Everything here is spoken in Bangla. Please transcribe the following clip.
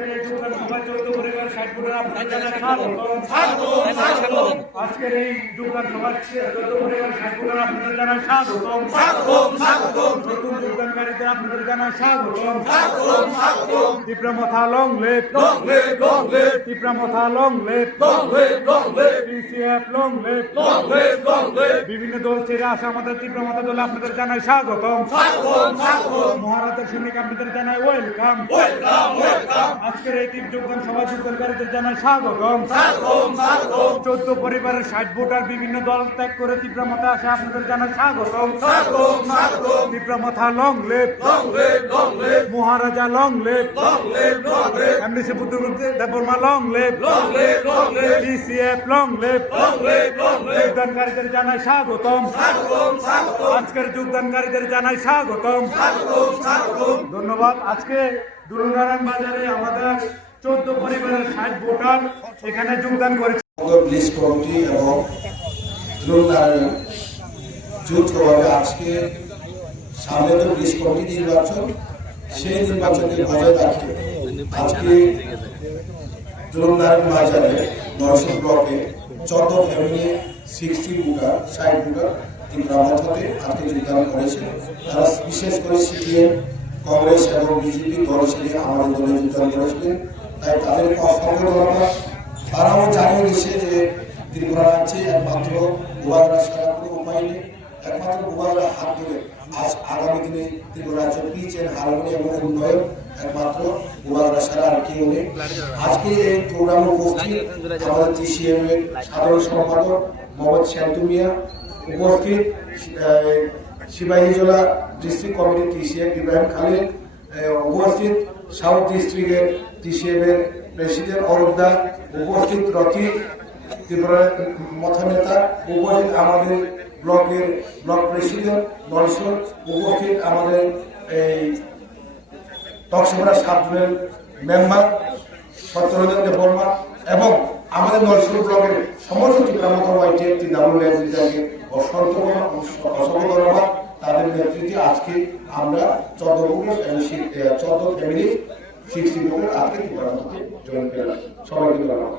আজকের এই যোগদান সভায় 14 পরিবার 60 ফুটের আপনাদের জানাই স্বাগতম। আজকের এই যোগদান সভায় 14 পরিবার 60 ফুটের আপনাদের জানাই স্বাগতম। নতুন যোগদানকারীদের আপনাদের জানাই স্বাগতম। তীব্রমথা লং লেপ, তীব্রমথা লং লেপ, পিসিএফ লং লেপ, বিভিন্ন দল ছেড়ে আসা আমাদের তীব্রমথা দলে আপনাদের জানাই স্বাগতম। মহারাজের সৈনিক আপনাদের জানাই ওয়েলকাম। আজকের এই তীব্র যোগদান সভা যোগদানকারীদের জানাই স্বাগতম। 14 পরিবারের 60 ভোটার বিভিন্ন দল ত্যাগ করে তীব্রমথা আসে আপনাদের জানাই স্বাগতম। তীব্রমথা লং লেপ, মহারাজা লং লেপ, এমডিসি বুদ্ধগুপ্ত দেববর্মা লং লেপ, পিসিএফ লং লেপ, যোগদানকারীদের জানাই স্বাগতম। আজকের যোগদানকারীদের জানাই স্বাগতম। ধন্যবাদ। আজকে দুলুনারায়ণ বাজারে আমাদের 14 পরিবারের 60 ভোটার এখানে যোগদান করেছে। পুলিশ কমিটি এবং দুলুনারায়ণ যৌথভাবে আজকে সামনে তো পুলিশ কমিটি নির্বাচন, সেই নির্বাচনকে বজায় রাখে আজকে দুলুনারায়ণ বাজারে 900 ব্লকে 14 ফ্যামিলি 60 ভোটার 60 ভোটার তীব্রমথাতে আজকে যোগদান করেছে। তারা বিশেষ করে সিপিএম, কংগ্রেস এবং বিজেপি দল ছেড়ে আমাদের দলে যোগদান করেছিলেন। তাই তাদেরকে অসংখ্য ধন্যবাদ। তারাও জানিয়ে গেছে যে ত্রিপুরা রাজ্যে একমাত্র গোবাগড়া ছাড়া কোনো উপায় নেই, একমাত্র গোবাগড়া হাত ধরে আজ আগামী দিনে ত্রিপুরা রাজ্য পিচ এন্ড হারমোনি এবং উন্নয়ন একমাত্র গোবাগড়া ছাড়া আর কেউ নেই। আজকে এই প্রোগ্রামে উপস্থিত আমাদের টিসিএম এর সাধারণ সম্পাদক মোহাম্মদ শান্তু মিয়া, উপস্থিত সিপাহীজলা ডিস্ট্রিক্ট কমিটির টিসিএম ইব্রাহিম খালিদ, উপস্থিত সাউথ ডিস্ট্রিক্টের টিসিএম এর প্রেসিডেন্ট অরুণদা, উপস্থিত রকি ত্রিপুরা মথা নেতা, উপস্থিত আমাদের ব্লকের ব্লক প্রেসিডেন্ট নলসন, উপস্থিত আমাদের এই টকসভা সাবজুয়েল মেম্বার সত্যরঞ্জন দেববর্মা এবং আমাদের নলসন ব্লকের সমস্ত ত্রিপুরামথা ওয়াইটিএফ TWLFকে অসংখ্য ধন্যবাদ। তাদের নেতৃত্বে আজকে আমরা 14 ফ্যামিলি 60 আজকে ত্রিপুরামথাতে জয়েন করলাম। সবাইকে ধন্যবাদ।